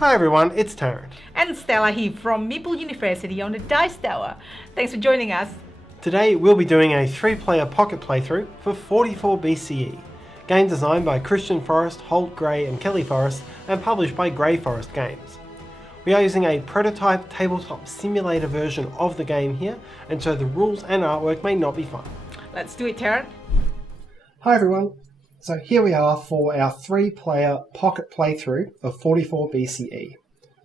Hi everyone, it's Tarrant. And Stella here from Meeple University on the Dice Tower. Thanks for joining us. Today we'll be doing a 3-player pocket playthrough for 44 BCE. Game designed by Christian Forrest, Holt Gray and Kelly Forrest and published by Grey Forest Games. We are using a prototype tabletop simulator version of the game here, and so the rules and artwork may not be fun. Let's do it, Tarrant. Hi everyone. So here we are for our 3-player pocket playthrough of 44 BCE.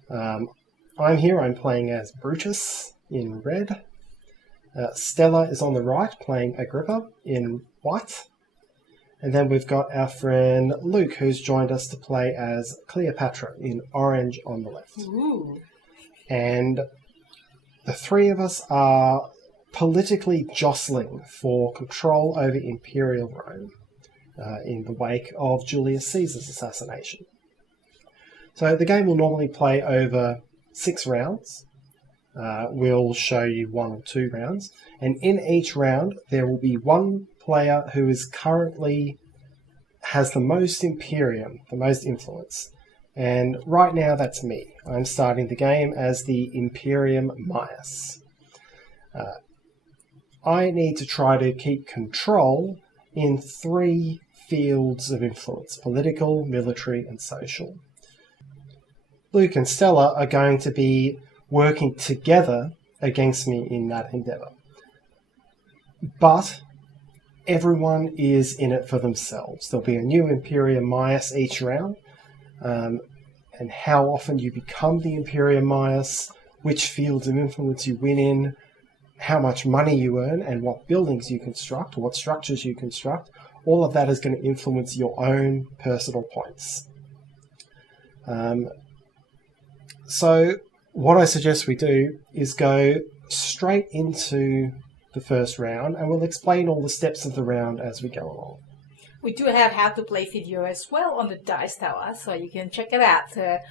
I'm playing as Brutus in red. Stella is on the right playing Agrippa in white. And then we've got our friend Luke who's joined us to play as Cleopatra in orange on the left. Ooh. And the three of us are politically jostling for control over Imperial Rome. In the wake of Julius Caesar's assassination. So the game will normally play over 6 rounds. We'll show you 1 or 2 rounds. And in each round, there will be one player who is currently has the most Imperium, the most influence. And right now, that's me. I'm starting the game as the Imperium Maius. I need to try to keep control in 3 fields of influence: political, military, and social. Luke and Stella are going to be working together against me in that endeavour. But everyone is in it for themselves. There'll be a new Imperium Maius each round, and how often you become the Imperium Maius, which fields of influence you win in, how much money you earn, and what buildings you construct, or what structures you construct, all of that is going to influence your own personal points. So what I suggest we do is go straight into the first round, and we'll explain all the steps of the round as we go along. We do have how to play video as well on the Dice Tower, so you can check it out to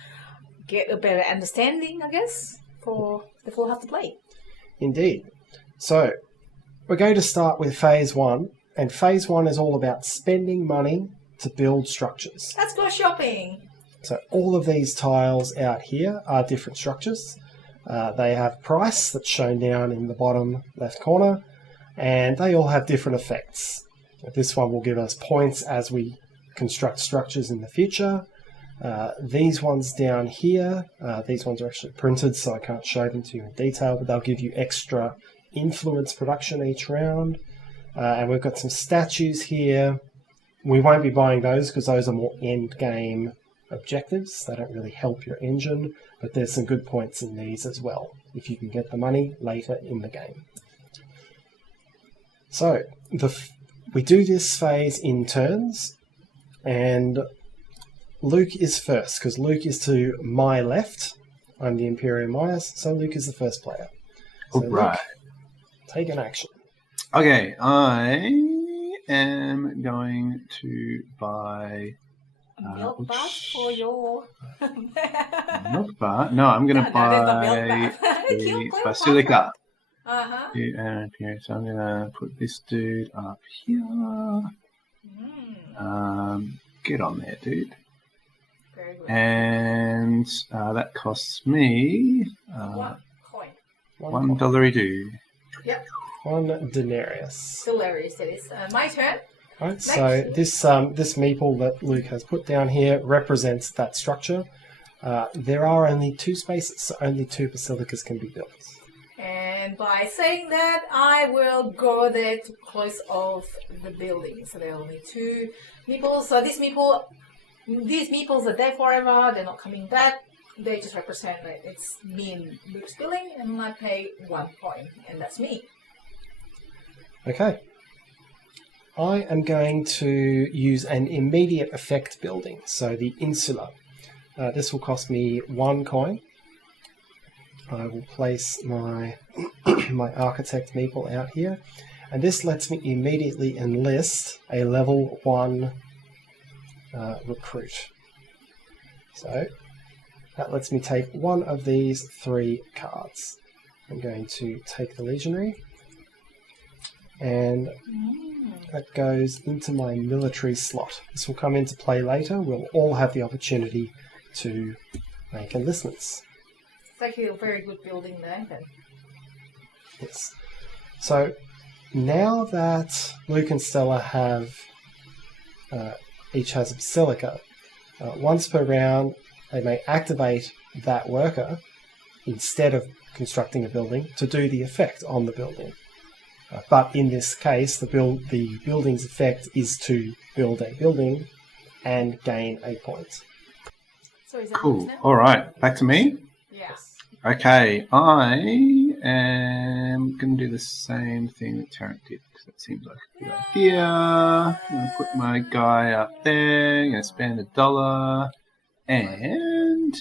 get a better understanding, I guess, for the full how to play. Indeed. So, we're going to start with Phase 1, and Phase 1 is all about spending money to build structures. Let's go shopping! So all of these tiles out here are different structures. They have price that's shown down in the bottom left corner, and they all have different effects. This one will give us points as we construct structures in the future. These ones down here, these ones are actually printed, so I can't show them to you in detail, but they'll give you extra influence production each round. And we've got some statues here. We won't be buying those because those are more end game objectives. They don't really help your engine, but there's some good points in these as well if you can get the money later in the game. So we do this phase in turns, and Luke is first because Luke is to my left. I'm the Imperium Maius, so Luke is the first player. So right. Luke, take an action. Okay, I am going to buy Milk bar for your... milk bar? No, I'm going to buy the Basilica. Uh-huh. So I'm going to put this dude up here. Get on there, dude. Very good. And that costs me One coin. $1 dude. Yep. 1 denarius. Hilarious it is. My turn. Right, so this meeple that Luke has put down here represents that structure. There are only 2 spaces, so only 2 basilicas can be built. And by saying that, I will go there to close off the building. So there are only 2 meeples. So these meeples are there forever. They're not coming back. They just represent that it's me and Luke's building, and I pay 1 point, and that's me. Okay. I am going to use an immediate effect building, so the insula. This will cost me 1 coin. I will place my my architect meeple out here, and this lets me immediately enlist a level 1 recruit. So that lets me take one of these 3 cards. I'm going to take the legionary, and that goes into my military slot. This will come into play later. We'll all have the opportunity to make enlistments. It's actually a very good building there. Then. Yes. So now that Luke and Stella have each has a basilica, once per round they may activate that worker instead of constructing a building to do the effect on the building. But in this case, the building's effect is to build a building and gain a point. So is that Cool. now? All right, back to me. Yeah. Okay, I am going to do the same thing that Tarrant did because that seems like a good idea. I'm going to put my guy up there. I'm going to spend $1 and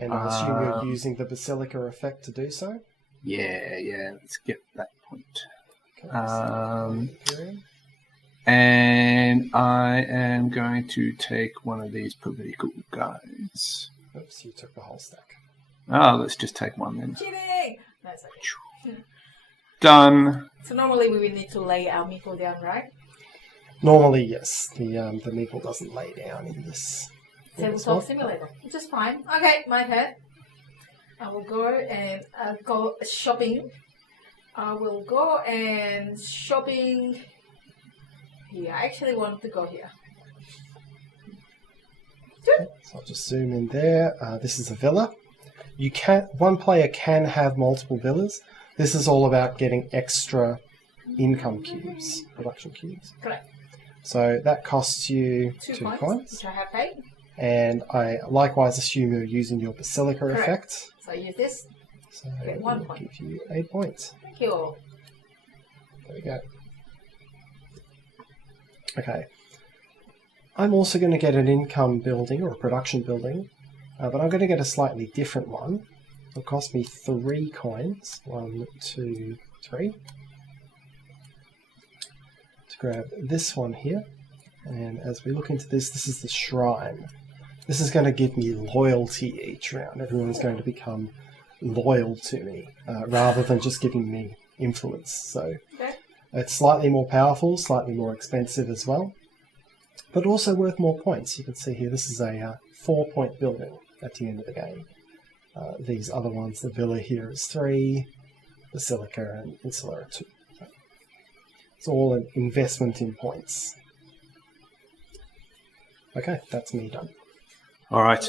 I assume you're using the basilica effect to do so? yeah. Let's get that point. Okay, And I am going to take one of these political guys. oops, you took the whole stack. Oh, let's just take one then. Kidding! That's okay. Done. So normally we would need to lay our meeple down, right? Normally, yes. The Meeple doesn't lay down in this. Tabletop simulator, which is fine. Okay, my turn. I will go and go shopping. I will go and shopping here. I actually wanted to go here. Okay, so I'll just zoom in there. This is a villa. One player can have multiple villas. This is all about getting extra income cubes, production cubes. Correct. So that costs you 2 coins. Which I have paid. And I likewise assume you're using your basilica Correct. effect. So I use this. So Okay, 1 point. give you 8 points. Thank you. There we go. Okay. I'm also going to get an income building or a production building, but I'm going to get a slightly different one. It'll cost me 3 coins. 1, 2, 3. To grab this one here. And as we look into this, this is the shrine. This is going to give me loyalty each round. Everyone's going to become loyal to me, rather than just giving me influence. So Okay. it's slightly more powerful, slightly more expensive as well, but also worth more points. You can see here, this is a 4-point building at the end of the game. These other ones, the villa here is 3, basilica and insula are 2. So it's all an investment in points. Okay, that's me done. All right.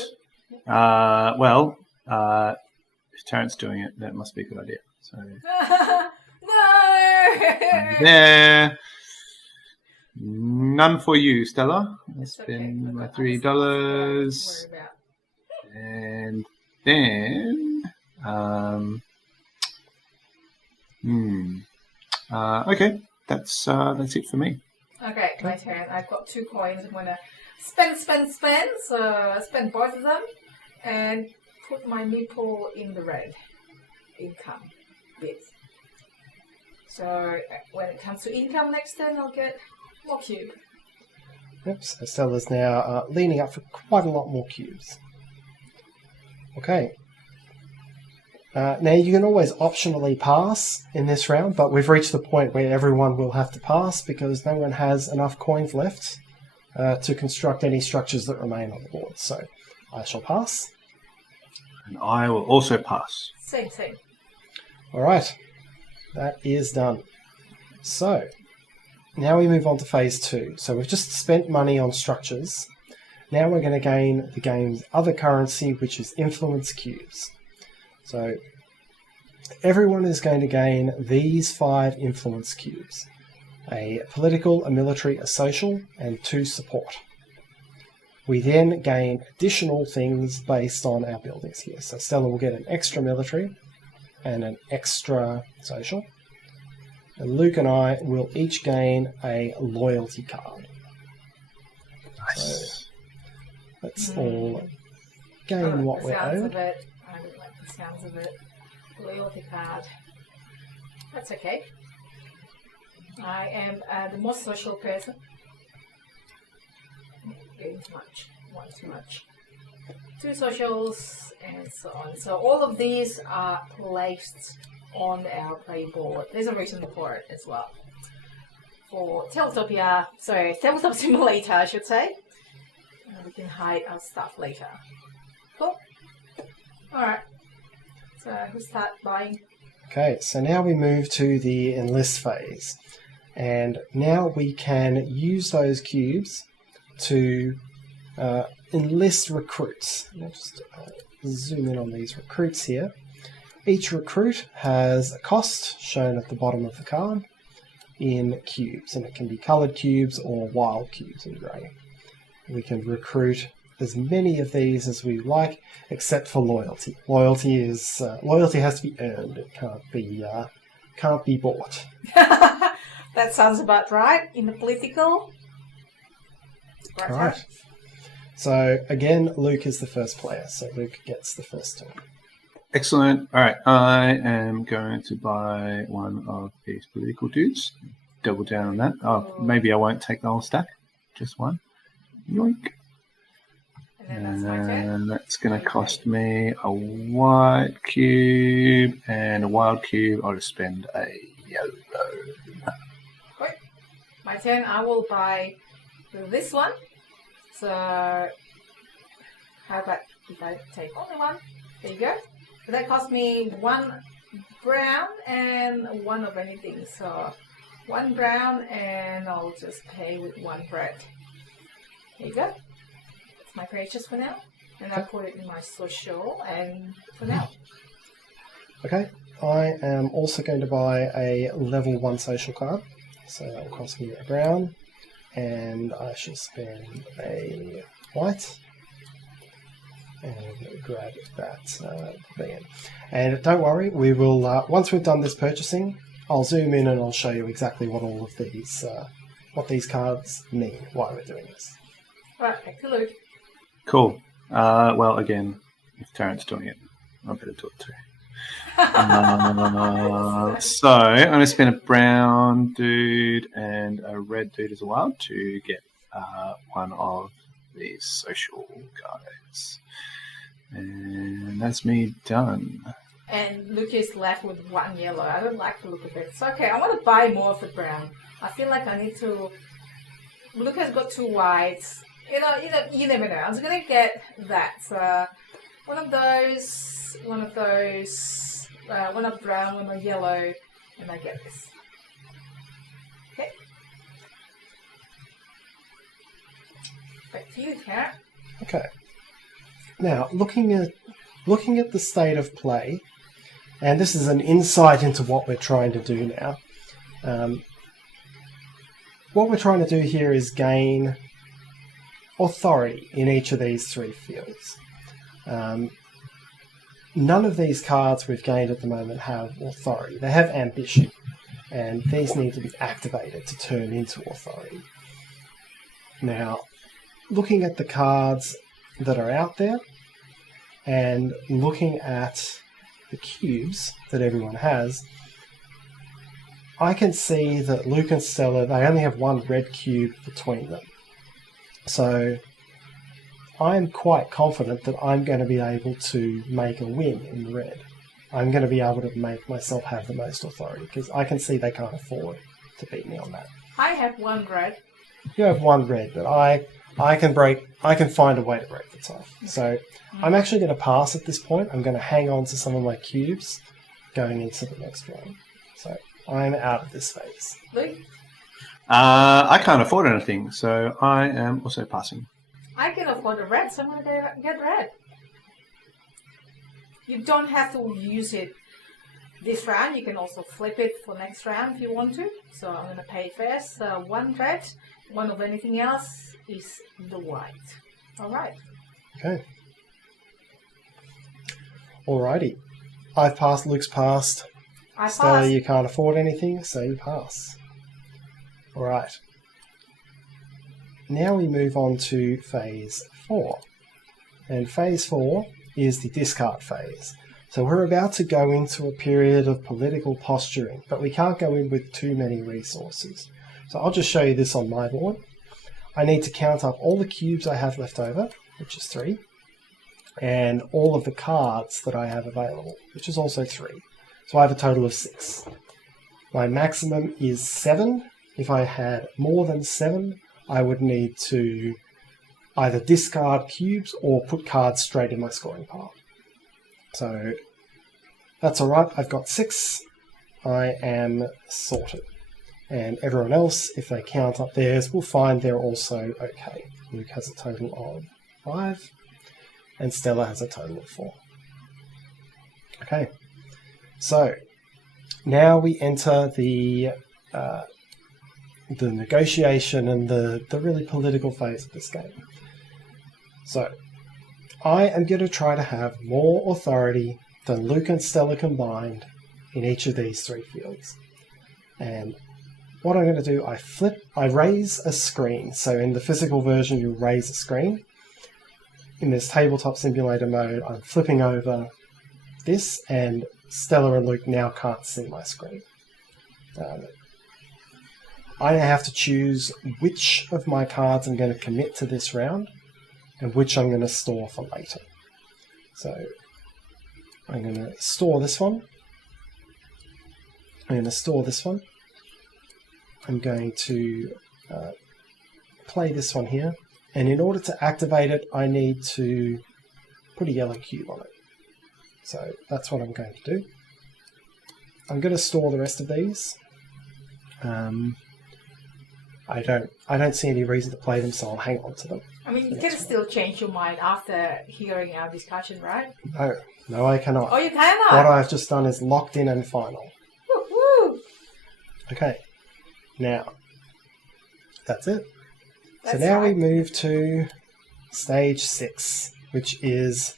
Well, if Tarrant's doing it, that must be a good idea. So No! there. None for you, Stella. I It's okay. spend my Look, $3, Worry about. and then okay, that's it for me. Okay, my turn. I've got 2 coins. I'm gonna spend. So spend both of them and put my meeple in the red income bit. So when it comes to income next turn, I'll get more cube. Yep, so Stella's now leaning up for quite a lot more cubes. Okay. Now you can always optionally pass in this round, but we've reached the point where everyone will have to pass because no one has enough coins left to construct any structures that remain on the board. So I shall pass. And I will also pass. Same. All right, that is done. So now we move on to phase 2. So we've just spent money on structures. Now we're going to gain the game's other currency, which is influence cubes. So everyone is going to gain these 5 influence cubes. A political, a military, a social, and 2 support. We then gain additional things based on our buildings here. So Stella will get an extra military and an extra social. And Luke and I will each gain a loyalty card. Nice. So let's all gain what we're sounds owed. of it. I don't like the sounds of it. Loyalty card. That's okay. I am the most social person. Getting too much. One too much. 2 socials and so on. So all of these are placed on our play board. There's a reason for it as well. For Tabletop Simulator, I should say. We can hide our stuff later. Cool. Alright. So we start buying. Okay, so now we move to the enlist phase. And now we can use those cubes to enlist recruits. I'll just zoom in on these recruits here. Each recruit has a cost shown at the bottom of the card in cubes, and it can be coloured cubes or wild cubes in grey. We can recruit as many of these as we like, except for loyalty. Loyalty has to be earned. It can't be bought. That sounds about right in the political. Right. So again, Luke is the first player, so Luke gets the first turn. Excellent. All right, I am going to buy one of these political dudes. Double down on that. Oh, maybe I won't take the whole stack. Just one. Yoink. And that's going to cost me a white cube and a wild cube. I'll just spend a yellow. Wait. My turn. I will buy this one. So, how about if I take only one? There you go. So that cost me one brown and one of anything. So, one brown and I'll just pay with one bread. There you go. That's my purchase for now. And I put it in my social and for now. Okay. I am also going to buy a level 1 social card. So that will cost me a brown. And I shall spend a white and grab that thing. And don't worry, we will once we've done this purchasing, I'll zoom in and I'll show you exactly what all of these what these cards mean, why we're doing this. Right, back to Luke. Cool. Well, again, if Tarrant's doing it, I better do it too. So I'm going to spend a brown dude and a red dude as well to get one of these social guys. And that's me done. And Luke is left with one yellow. I don't like the look of it. So okay, I want to buy more of the brown. I feel like I need to. Luke has got 2 whites. You never know. I'm just gonna get that. So one of those, one of brown, one of yellow, and I get this. Okay. Back to you, Tarrant. Okay. Now, looking at the state of play, and this is an insight into what we're trying to do now. What we're trying to do here is gain authority in each of these 3 fields. None of these cards we've gained at the moment have authority. They have ambition, and these need to be activated to turn into authority. Now, looking at the cards that are out there, and looking at the cubes that everyone has, I can see that Luke and Stella, they only have 1 red cube between them. So I'm quite confident that I'm going to be able to make a win in red. I'm going to be able to make myself have the most authority, because I can see they can't afford to beat me on that. I have 1 red. You have 1 red, but I can find a way to break the tie. So I'm actually going to pass at this point. I'm going to hang on to some of my cubes going into the next round. So I'm out of this phase. Luke? I can't afford anything, so I am also passing. I can afford a red, so I'm going to get red. You don't have to use it this round. You can also flip it for next round if you want to. So I'm going to pay first. 1 red, 1 of anything else is the white. All right. Okay. Alrighty. I've passed, Luke's passed. I Stella, passed. you can't afford anything, so you pass. Alright. Now we move on to phase 4. And phase 4 is the discard phase. So we're about to go into a period of political posturing, but we can't go in with too many resources. So I'll just show you this on my board. I need to count up all the cubes I have left over, which is 3, and all of the cards that I have available, which is also 3. So I have a total of 6. My maximum is 7. If I had more than 7, I would need to either discard cubes or put cards straight in my scoring pile. So that's all right. I've got 6. I am sorted. And everyone else, if they count up theirs, will find they're also okay. Luke has a total of 5, and Stella has a total of 4. Okay, so now we enter the negotiation and the really political phase of this game. So I am going to try to have more authority than Luke and Stella combined in each of these 3 fields. And what I'm going to do, I raise a screen. So in the physical version, you raise a screen. In this tabletop simulator mode, I'm flipping over this, and Stella and Luke now can't see my screen. I now have to choose which of my cards I'm going to commit to this round and which I'm going to store for later. So I'm going to store this one. I'm going to store this one. I'm going to play this one here. And in order to activate it, I need to put a yellow cube on it. So that's what I'm going to do. I'm going to store the rest of these. I don't see any reason to play them, so I'll hang on to them. I mean, you can still change your mind after hearing our discussion, right? No, I cannot. Oh, you cannot? What I've just done is locked in and final. Woo-hoo. Okay, now, that's it. That's so now right. we move to stage 6, which is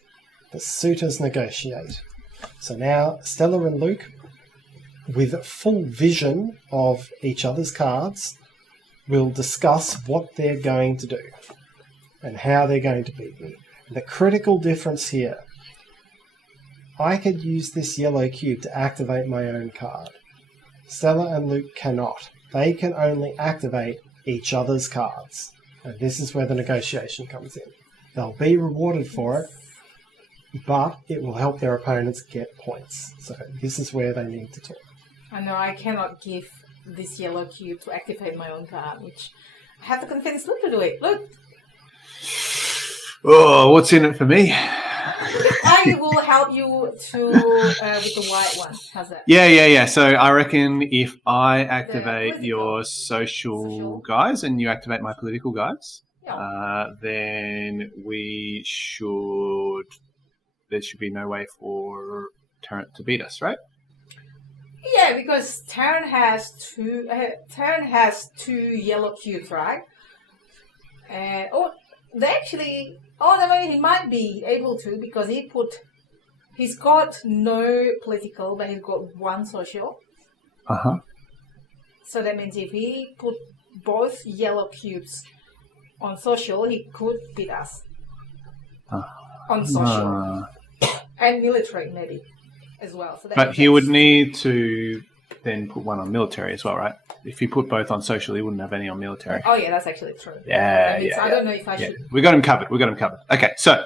the suitors negotiate. So now Stella and Luke, with full vision of each other's cards, will discuss what they're going to do and how they're going to beat me. The critical difference here, I could use this yellow cube to activate my own card. Stella and Luke cannot. They can only activate each other's cards. And this is where the negotiation comes in. They'll be rewarded for it, but it will help their opponents get points. So this is where they need to talk. I know I cannot give this yellow cube to activate my own card, which I have to convince Luke to do it. Look! Oh, what's in it for me? I will help you to with the white one. How's that? Yeah. So I reckon if I activate your social guys and you activate my political guys, then there should be no way for Tarrant to beat us, right? Yeah, because Tarrant has two yellow cubes, right? And he might be able to, because he's got no political, but he's got 1 social. So that means if he put both yellow cubes on social, he could beat us on social and military maybe as well. So but he would need to then put 1 on military as well, right? If he put both on social, he wouldn't have any on military. Oh yeah, that's actually true. I don't know if I should. We got him covered. Okay, so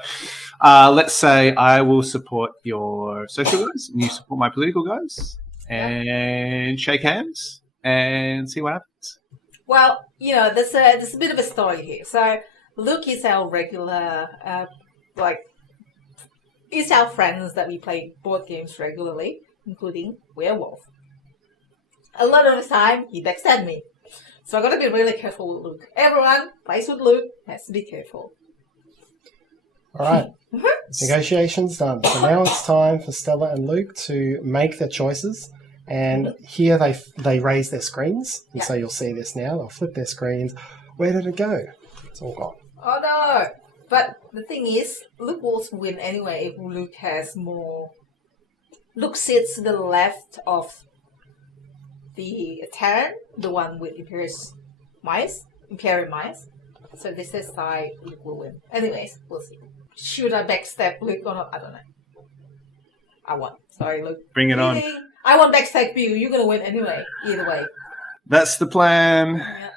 let's say I will support your social guys and you support my political guys, and shake hands and see what happens. Well, there's a bit of a story here. So Luke is our regular, is our friends that we play board games regularly, including Werewolf. A lot of the time, he backstabbed me. So I've got to be really careful with Luke. Everyone plays with Luke, has to be careful. All right. Negotiations done. So now it's time for Stella and Luke to make their choices. And here they raise their screens. And so you'll see this now. They'll flip their screens. Where did it go? It's all gone. Oh no! But the thing is, Luke will win anyway if Luke has more. Luke sits to the left of the Tarrant, the one with Imperial mice. So this is side Luke will win. Anyways, we'll see. Should I backstab Luke or not? I don't know. I won. Sorry, Luke. Bring it on. I won't backstab you. You're gonna win anyway. Either way. That's the plan. Yeah.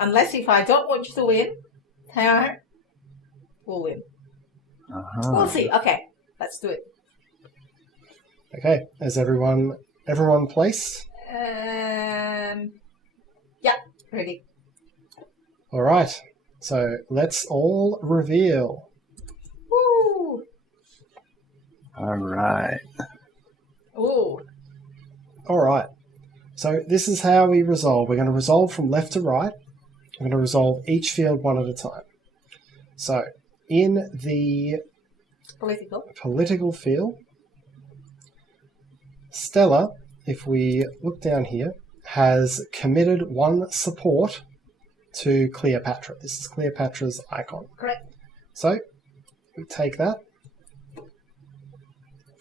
Unless if I don't want you to win, Tarrant will win. We'll see. Okay, let's do it. Okay, is everyone placed? Yeah, ready. All right. So let's all reveal. Woo! All right. Oh, All right. So this is how we resolve. We're going to resolve from left to right. We're going to resolve each field one at a time. So in the political field, Stella, if we look down here, has committed one support to Cleopatra. This is Cleopatra's icon. correct. So we take that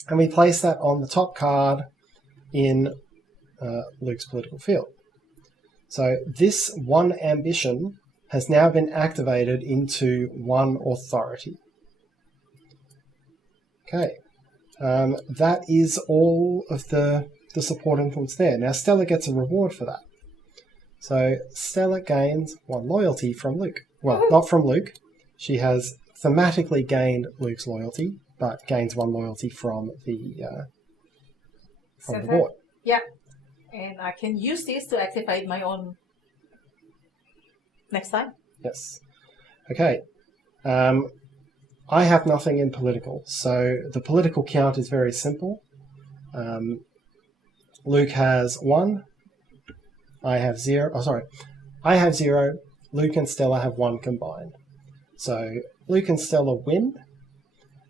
and we place that on the top card in Luke's political field. So this one ambition has now been activated into one authority. Okay, that is all of the support influence there. Now Stella gets a reward for that. So Stella gains one loyalty from Luke. Well, not from Luke. She has thematically gained Luke's loyalty, but gains one loyalty from the board. Yeah. And I can use this to activate my own next time. Yes. Okay. I have nothing in political, so the political count is very simple. Luke has 1. I have 0. Oh, sorry. I have 0. Luke and Stella have 1 combined. So Luke and Stella win,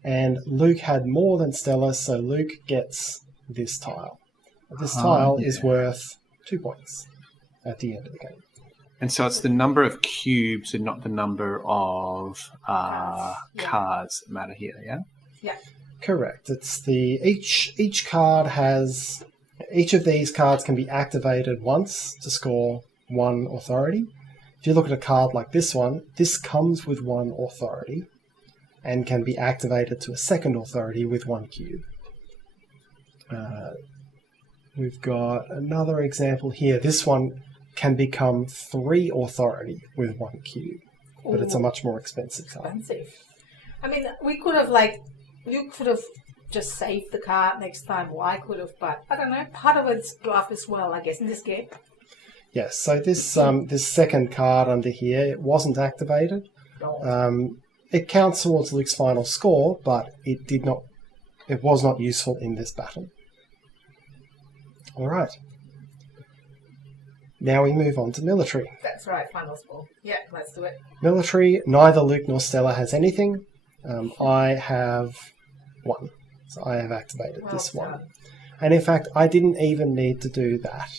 and Luke had more than Stella, so Luke gets this tile. This tile is worth 2 points at the end of the game. And so it's the number of cubes and not the number of cards that matter here, yeah? Yeah. Correct. It's the each card has each of these cards can be activated once to score 1 authority. If you look at a card like this one, this comes with 1 authority and can be activated to a second authority with 1 cube. We've got another example here. This one can become 3 authority with 1 cube, but it's a much more expensive card. Expensive. I mean, you could have just saved the card next time, or I could have, but I don't know. Part of it's bluff as well, I guess, in this game. Yes, so this second card under here, it wasn't activated. It counts towards Luke's final score, but it was not useful in this battle. All right. Now we move on to military. That's right, final score. Yeah, let's do it. Military, neither Luke nor Stella has anything. I have 1. So I have activated this one. And in fact, I didn't even need to do that.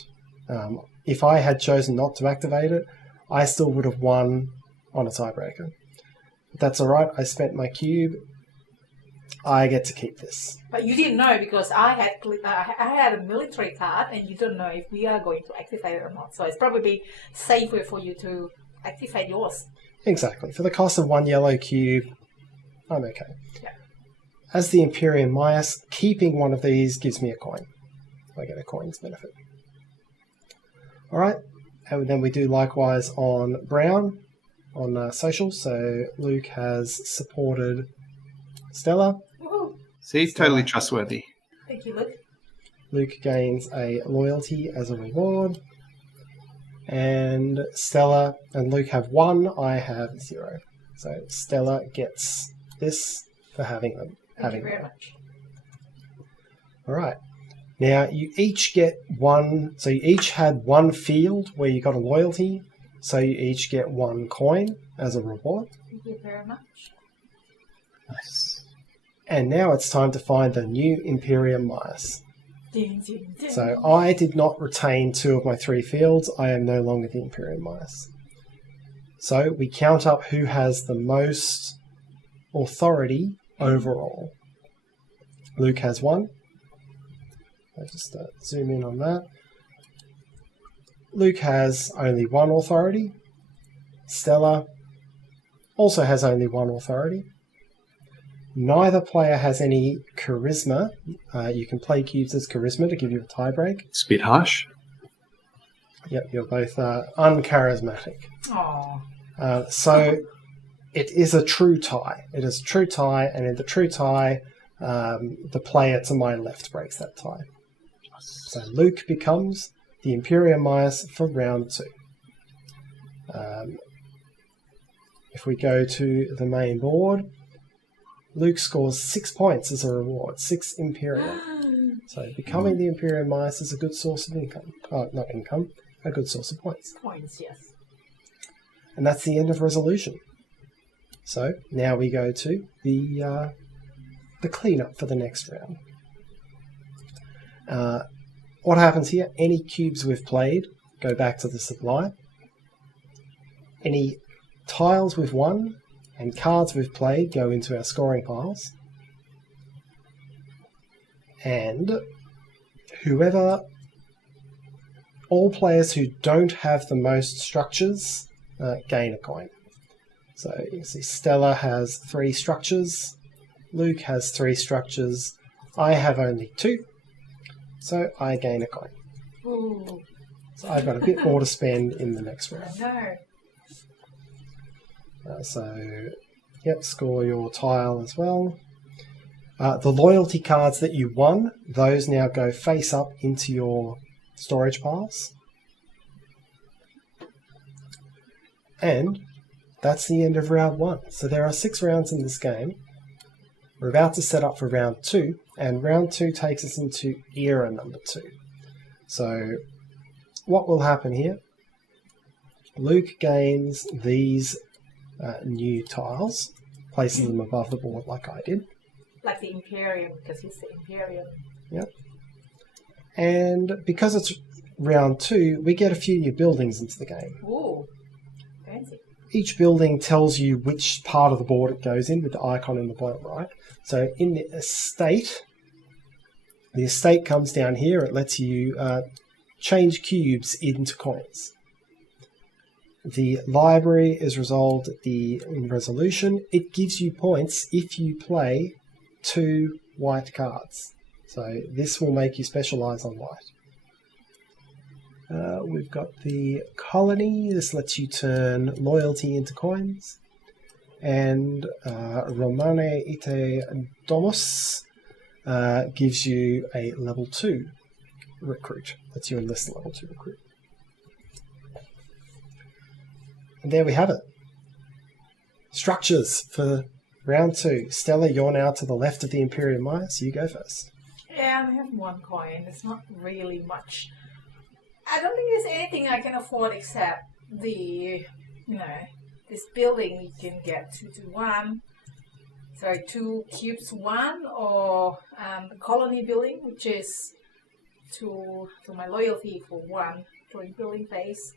If I had chosen not to activate it, I still would have won on a tiebreaker. But that's all right. I spent my cube. I get to keep this. But you didn't know because I had a military card, and you don't know if we are going to activate it or not. So it's probably safer for you to activate yours. Exactly. For the cost of 1 yellow cube, I'm okay. Yeah. As the Imperium Mias, keeping one of these gives me a coin. I get a coin's benefit. All right. And then we do likewise on Brown, on social. So Luke has supported Stella. Woohoo. See, he's totally trustworthy. Thank you, Luke. Luke gains a loyalty as a reward. And Stella and Luke have 1. I have 0. So Stella gets this for having them. Thank you very much. All right. Now you each get 1. So you each had 1 field where you got a loyalty. So you each get 1 coin as a reward. Thank you very much. Nice. And now it's time to find the new Imperium Mias. Ding, ding, ding. So I did not retain 2 of my 3 fields. I am no longer the Imperium Mias. So we count up who has the most authority overall. Luke has 1. I'll just zoom in on that. Luke has only 1 authority. Stella also has only 1 authority. Neither player has any charisma. You can play cubes as charisma to give you a tiebreak. It's a bit harsh. Yep, you're both uncharismatic. Aww. So it is a true tie. It is a true tie, and in the true tie, the player to my left breaks that tie. So Luke becomes the Imperium Mias for round 2. If we go to the main board, Luke scores 6 points as a reward, 6 Imperium. So becoming the Imperium Mice is a good source of income. Oh, not income, a good source of points. Points, yes. And that's the end of resolution. So now we go to the cleanup for the next round. What happens here? Any cubes we've played go back to the supply. Any tiles we've won and cards we've played go into our scoring piles. And all players who don't have the most structures gain a coin. So you can see Stella has 3 structures, Luke has 3 structures, I have only 2, so I gain a coin. Ooh. So I've got a bit more to spend in the next round. No. Score your tile as well. The loyalty cards that you won, those now go face up into your storage piles. And that's the end of round 1. So there are 6 rounds in this game. We're about to set up for round 2, and round 2 takes us into era number 2. So what will happen here? Luke gains these new tiles, places them above the board like I did. Like the Imperium, because he's the Imperium. Yep. And because it's round 2, we get a few new buildings into the game. Ooh, fancy. Each building tells you which part of the board it goes in with the icon in the bottom right. So in the estate comes down here. It lets you change cubes into coins. The library is resolved in resolution. It gives you points if you play 2 white cards. So this will make you specialise on white. We've got the colony. This lets you turn loyalty into coins. And Romane Ite Domus gives you a level 2 recruit. Lets you enlist a level 2 recruit. And there we have it. Structures for round 2. Stella, you're now to the left of the Imperium Mice. You go first. Yeah, I have 1 coin. It's not really much. I don't think there's anything I can afford except this building you can get 2 to 1. Sorry, 2 cubes 1, or the colony building, which is to my loyalty for 1 during building phase.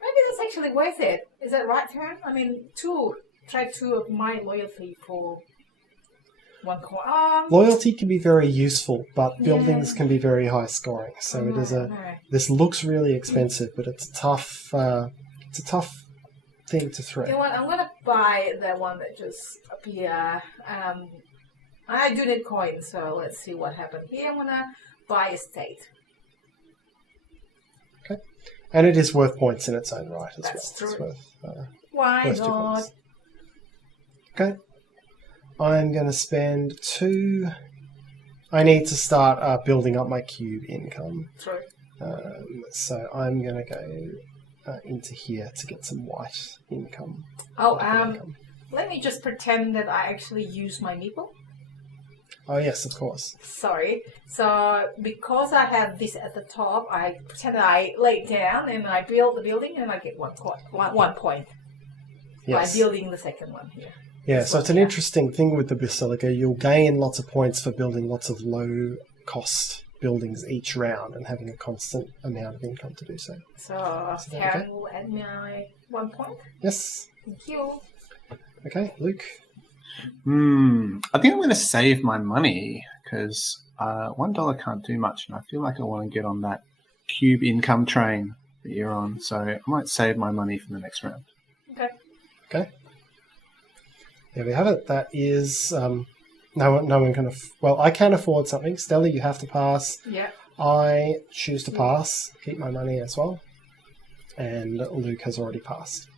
Maybe that's actually worth it. Is that right, Tarrant? I mean, try 2 of my loyalty for 1 coin. Loyalty can be very useful, but buildings can be very high scoring. So this looks really expensive, but it's a tough thing to throw. You know what? I'm gonna buy that one that just appear. I do need coins, so let's see what happens here. I'm gonna buy estate. Okay, and it is worth points in its own right as That's well. true. It's worth, Why worth 2 not? points. Okay. I'm going to spend 2. I need to start building up my cube income. True. So I'm going to go into here to get some white income. Let me just pretend that I actually use my Meeple. Oh yes, of course. Sorry. So because I have this at the top, I pretend that I lay it down and I build the building and I get 1 point. Yes. By building the second one here. Yeah, so it's an interesting thing with the Basilica. You'll gain lots of points for building lots of low-cost buildings each round and having a constant amount of income to do so. So Tarrant will add my 1 point. Yes. Thank you. Okay, Luke. I think I'm going to save my money because $1 can't do much, and I feel like I want to get on that cube income train that you're on. So I might save my money for the next round. Okay. There we have it. That is no one can. I can afford something. Stella, you have to pass. Yeah. I choose to pass. Keep my money as well. And Luke has already passed.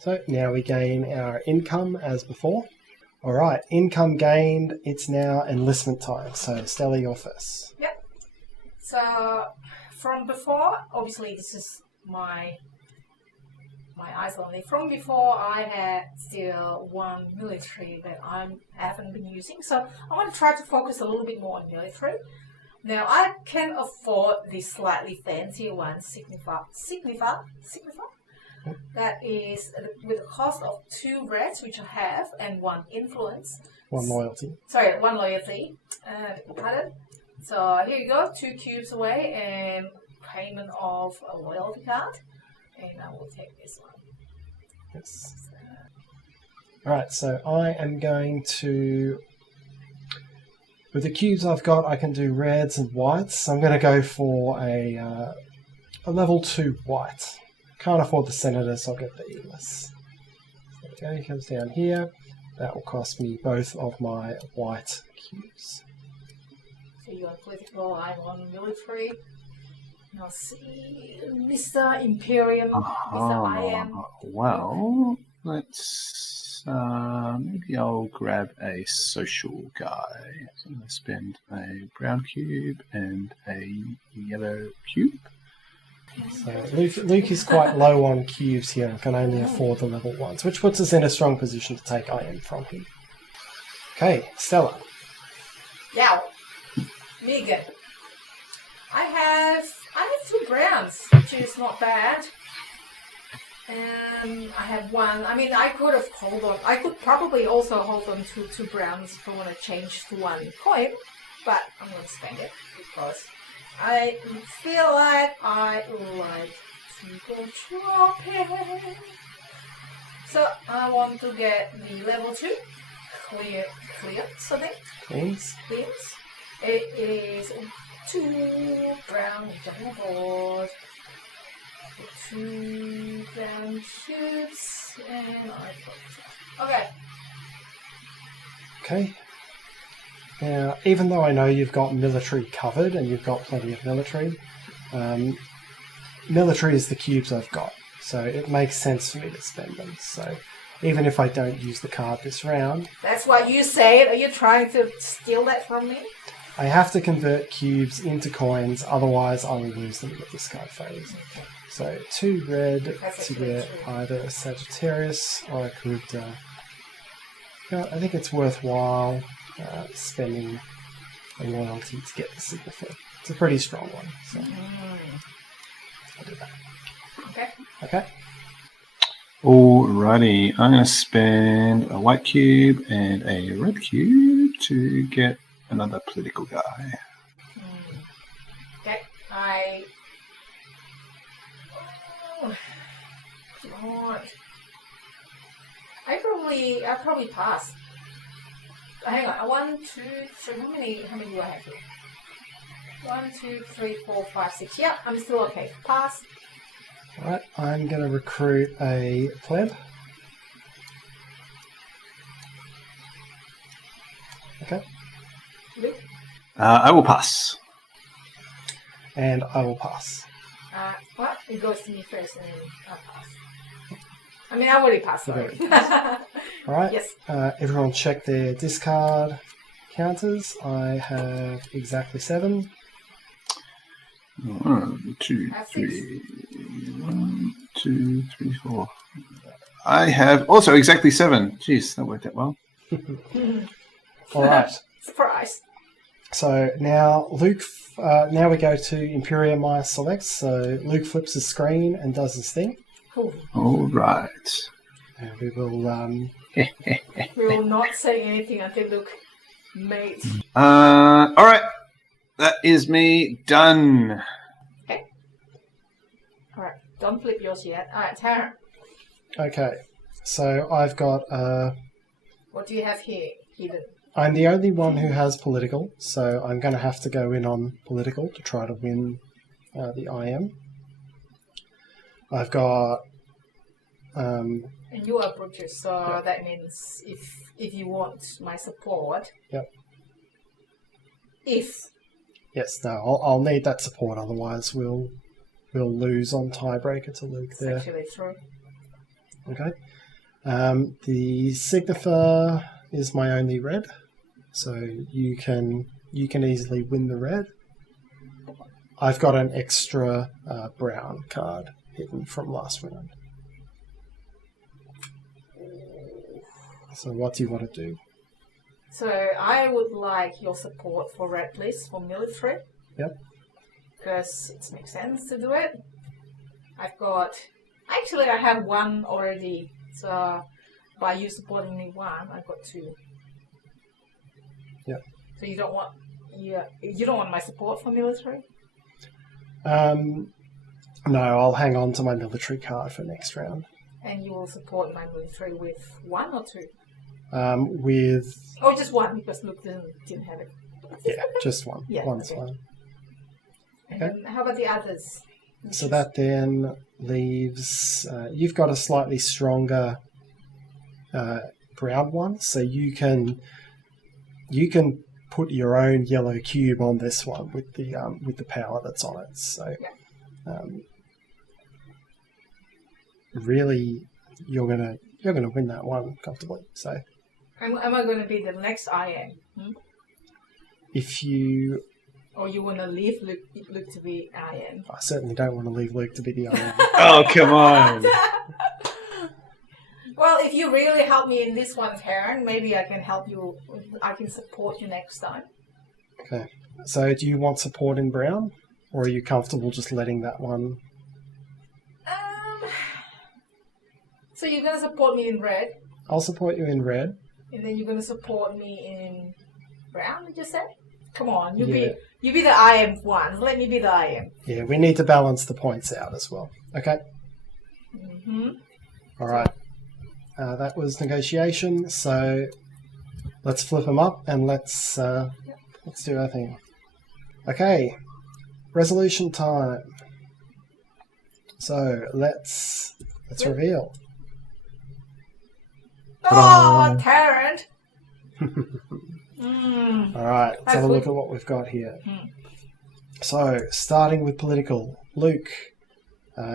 So now we gain our income as before. All right, income gained. It's now enlistment time. So Stella, you're first. Yep. So from before, obviously this is my my eyes only. From before, I had still one military that I haven't been using. So I want to try to focus a little bit more on military. Now, I can afford the slightly fancier one, Signifier. That is with a cost of 2 reds, which I have, and 1 influence. 1 loyalty. Sorry, 1 loyalty. Pardon. So here you go, 2 cubes away, and payment of a loyalty card. And I will take this one. Yes. Alright, so I am going to... With the cubes I've got, I can do reds and whites. I'm going to go for a level 2 white. Can't afford the senator, so I'll get the Elis. So there he comes down here. That will cost me both of my white cubes. So you're on political, I'm on military. Now see, Mr. Imperium, Mr. I am. Well, let's maybe I'll grab a social guy. So I'm going to spend a brown cube and a yellow cube. So Luke is quite low on cubes here and can only afford the level 1s, which puts us in a strong position to take IM from him. Okay, Stella. Yeah, me again. I have 2 browns, which is not bad. And I have 1. I mean, I could have hold on. I could probably also hold on to 2 browns if I want to change to 1 coin, but I'm going to spend it because I feel like I like to go shopping. So I want to get the level 2 clear something. Cleans. It is 2 brown jumping on board. 2 brown cubes and I put Okay. Now, even though I know you've got military covered and you've got plenty of military, military is the cubes I've got, so it makes sense for me to spend them. So even if I don't use the card this round... That's what you said. Are you trying to steal that from me? I have to convert cubes into coins, otherwise I will lose them in the discard phase. So 2 red to get either a Sagittarius or a Charybdis. I think it's worthwhile spending a loyalty to get the Signifier. It's a pretty strong one, so I'll do that. Okay. Alrighty, I'm going to spend a white cube and a red cube to get another political guy. Okay, I'll probably pass. Hang on, 1, 2, 3. How many do I have here? 1, 2, 3, 4, 5, 6. Yeah, I'm still okay. Pass. Alright, I'm going to recruit a pleb. Okay. Luke? I will pass. And I will pass. What? It goes to me first and then I'll pass. I mean, I already passed, sorry. Alright, yes. Everyone check their discard counters. I have exactly 7. 1, 2, 3. 1, 2, 3, 4. I have also exactly 7. Jeez, that worked out well. Alright. Surprise. So now Luke, now we go to Imperium minus select. So Luke flips his screen and does his thing. Cool. All right. And we will... we will not say anything until Luke mate. All right. That is me done. Okay. All right. Don't flip yours yet. All right, Tarrant. Okay. So I've got... What do you have here, Eden? I'm the only one who has political, so I'm going to have to go in on political to try to win the IM. I've got... and you are Brutus, so that means if you want my support... Yep. Yes, no, I'll need that support, otherwise we'll lose on tiebreaker to Luke there. It's actually true. Okay. The Signifier is my only red, so you can easily win the red. I've got an extra brown card hidden from last round. So what do you want to do? So I would like your support for friendliest for military. Yep. Because it makes sense to do it. Actually I have one already. So by you supporting me one, I've got two. Yep. So you don't want my support for military? No, I'll hang on to my military card for next round. And you will support my military with one or two? With... Oh, just one, because Luke didn't have it. Yeah, just one. Yeah, One's okay. fine. And Okay. then how about the others? So that then leaves... you've got a slightly stronger brown one, so you can put your own yellow cube on this one with the power that's on it. So really, you're gonna win that one comfortably. So Am I going to be the next IM? if you... Or you want to leave Luke to be IM? I certainly don't want to leave Luke to be the IM. Oh, come on. Well, if you really help me in this one, Tarrant, maybe I can help you. I can support you next time. Okay. So do you want support in brown? Or are you comfortable just letting that one... So you're going to support me in red, I'll support you in red. and then you're going to support me in brown, did you say? Come on, you Yeah. be the IM one. Let me be the IM. Yeah, we need to balance the points out as well. Okay. Mm-hmm. All right. That was negotiation. So let's flip them up and let's do our thing. Okay. Resolution time. So let's reveal. Oh, Tarrant! All right. Let's have a look at what we've got here. So starting with political, Luke.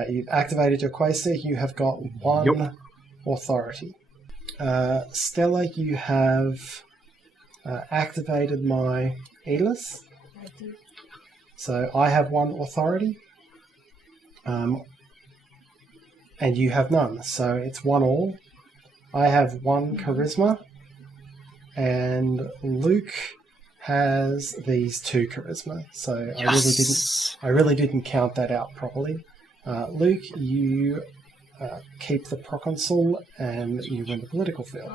You've activated your quasar. You have got one authority. Stella, you have activated my Aeolus. So I have one authority. And you have none. So it's 1-1. I have 1 charisma. And Luke has these 2 charisma. So I really didn't count that out properly. Luke, you keep the proconsul and you win the political field.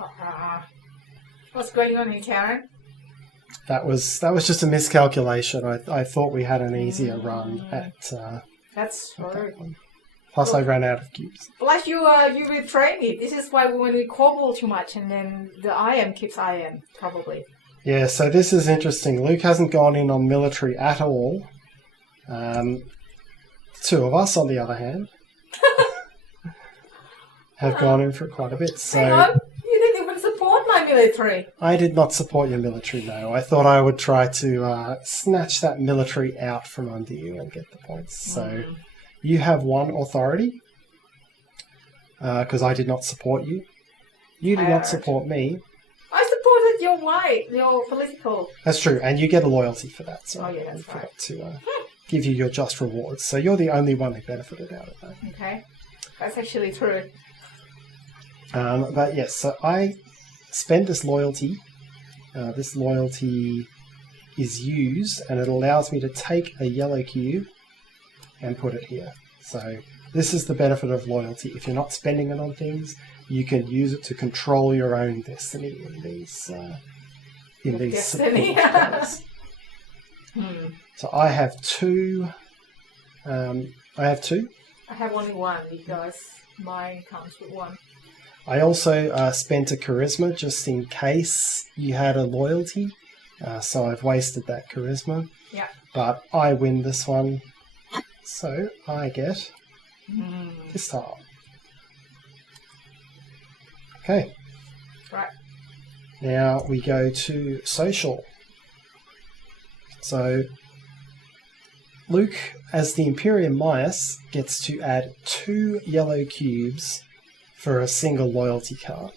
What's going on here, Tarrant? That was just a miscalculation. I thought we had an easier run at That's at true. that one. Plus, I ran out of cubes. Plus, you betrayed me. This is why when we cobble too much, and then the IM keeps IM, probably. Yeah, so this is interesting. Luke hasn't gone in on military at all. 2 of us, on the other hand, have gone in for quite a bit. So Hang on, you didn't even support my military. I did not support your military, no. I thought I would try to snatch that military out from under you and get the points. So you have 1 authority, because I did not support you. You did not support me. I supported your political. That's true, and you get a loyalty for that. So Oh, yeah, that's I forgot right. to give you your just rewards. So you're the only one who benefited out of that. Okay, that's actually true. But yes, so I spend this loyalty. This loyalty is used, and it allows me to take a yellow cube and put it here. So this is the benefit of loyalty. If you're not spending it on things, you can use it to control your own destiny in these Destiny. support cards. So I have 2. I have 2. I have only 1 because mine comes with 1. I also spent a charisma just in case you had a loyalty. So I've wasted that charisma. Yeah. But I win this one. So I get this tile. Okay. Right. Now we go to social. So Luke, as the Imperium Mias, gets to add 2 yellow cubes for a single loyalty card.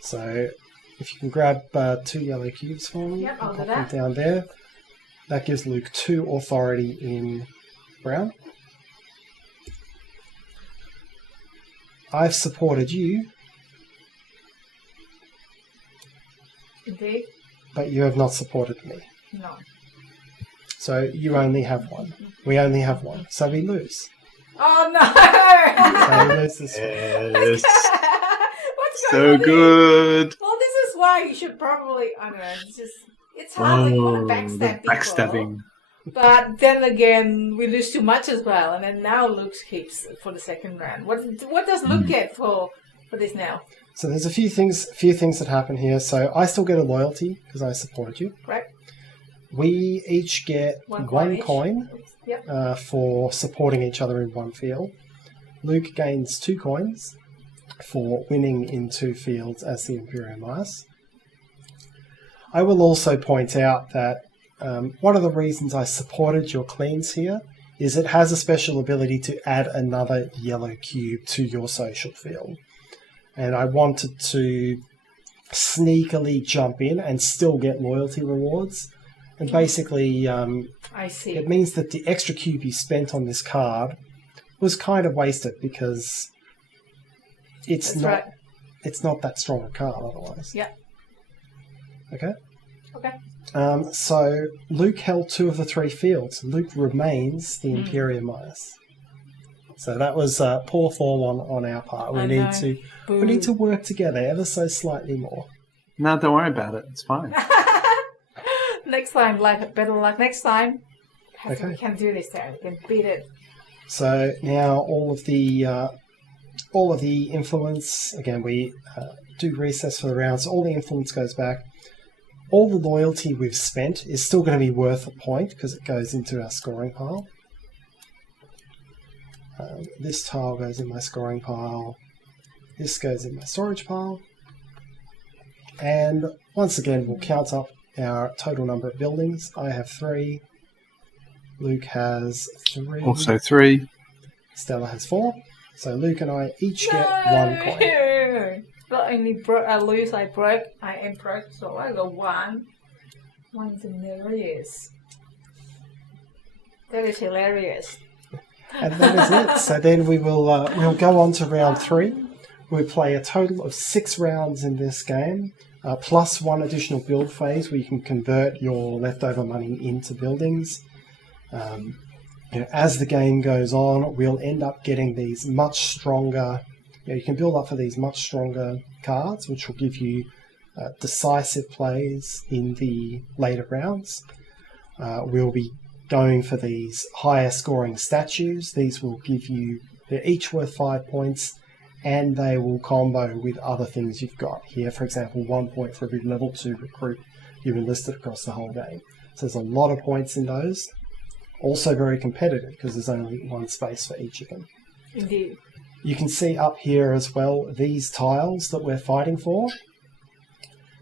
So if you can grab 2 yellow cubes for me, Yep, I'll and do pop them that. down there. That gives Luke 2 authority in brown. I've supported you Indeed. but you have not supported me. No. So you only have one. We only have one. So we lose. Oh So no! we lose this one. Yes. What's So going on here? good. Well, this is why you should probably, I don't know, it's hard when you want to backstab the people. backstabbing. But then again, we lose too much as well, and then now Luke keeps for the second round. What does Luke get for this now? So there's a few things that happen here. So I still get a loyalty because I supported you. Right? We each get one each. coin Yep. for supporting each other in one field. Luke gains 2 coins for winning in 2 fields as the Imperial Mice. I will also point out that one of the reasons I supported your cleans here is it has a special ability to add another yellow cube to your social field. And I wanted to sneakily jump in and still get loyalty rewards. And basically, I see. it means that the extra cube you spent on this card was kind of wasted because it's not that strong a card otherwise. Yeah. Okay? Okay. So Luke held 2 of the 3 fields. Luke remains the Imperial Mice. So that was poor form on our part. We need to work together ever so slightly more. No, don't worry about it. It's fine. Next time, better luck next time. Okay. We can do this time. We can beat it. So now all of the influence, again, we do recess for the round, so all the influence goes back. All the loyalty we've spent is still going to be worth a point because it goes into our scoring pile. This tile goes in my scoring pile. This goes in my storage pile. And once again, we'll count up our total number of buildings. I have 3. Luke has 3. Also 3. Stella has 4. So Luke and I each get 1 coin. Not only I lose, I broke. I am broke, so I got 1. 1's hilarious. That is hilarious. And that is it. So then we'll go on to round 3. We play a total of 6 rounds in this game, plus 1 additional build phase where you can convert your leftover money into buildings. As the game goes on, we'll end up getting these much stronger. You can build up for these much stronger cards, which will give you decisive plays in the later rounds. We'll be going for these higher scoring statues. These will give you, they're each worth 5 points, and they will combo with other things you've got. Here, for example, 1 point for every level 2 recruit you've enlisted across the whole game. So there's a lot of points in those. Also very competitive because there's only 1 space for each of them. Indeed. You can see up here as well, these tiles that we're fighting for,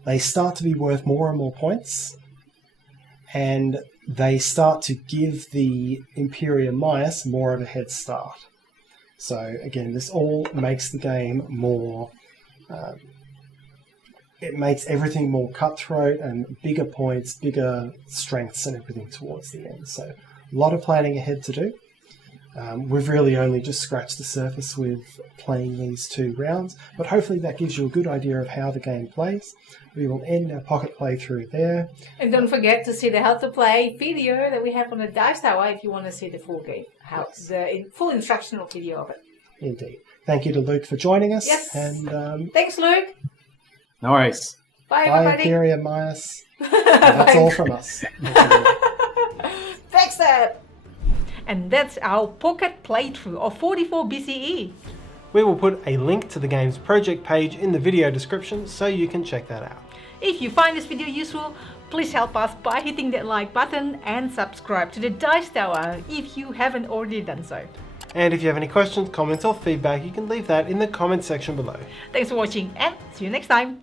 they start to be worth more and more points, and they start to give the Imperial Mice more of a head start. So again, this all makes the game more, it makes everything more cutthroat and bigger points, bigger strengths and everything towards the end. So a lot of planning ahead to do. We've really only just scratched the surface with playing these 2 rounds, but hopefully that gives you a good idea of how the game plays. We will end our pocket playthrough there. And don't forget to see the How to Play video that we have on the Dice Tower if you want to see the full game, the full instructional video of it. Indeed. Thank you to Luke for joining us. Yes. And thanks, Luke. No worries. Bye, bye, everybody. Imperial Mice. That's all from us. Thanks, Dad. And that's our pocket playthrough of 44 BCE. We will put a link to the game's project page in the video description so you can check that out. If you find this video useful, please help us by hitting that like button and subscribe to the Dice Tower if you haven't already done so. And if you have any questions, comments or feedback, you can leave that in the comment section below. Thanks for watching and see you next time.